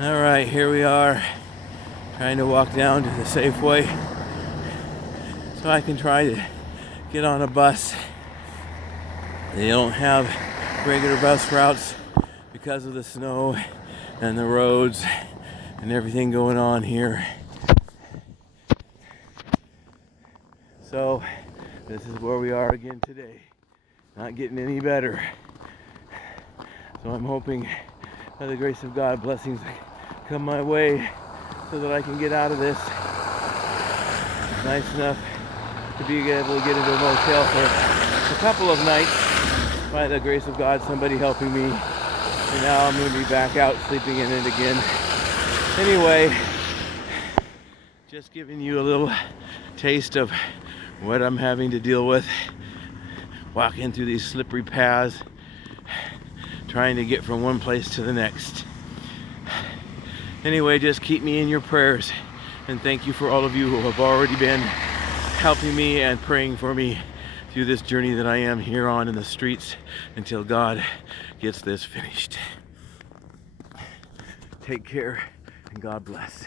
All right, here we are, trying to walk down to the Safeway so I can try to get on a bus. They don't have regular bus routes because of the snow and the roads and everything going on here. So this is where we are again today. Not getting any better. So I'm hoping by the grace of God, blessings come my way so that I can get out of this. It's nice enough to be able to get into a motel for a couple of nights. By the grace of God, somebody helping me. And now I'm going to be back out sleeping in it again. Anyway, just giving you a little taste of what I'm having to deal with. Walking through these slippery paths, trying to get from one place to the next. Anyway, just keep me in your prayers, and thank you for all of you who have already been helping me and praying for me through this journey that I am here on in the streets until God gets this finished. Take care and God bless.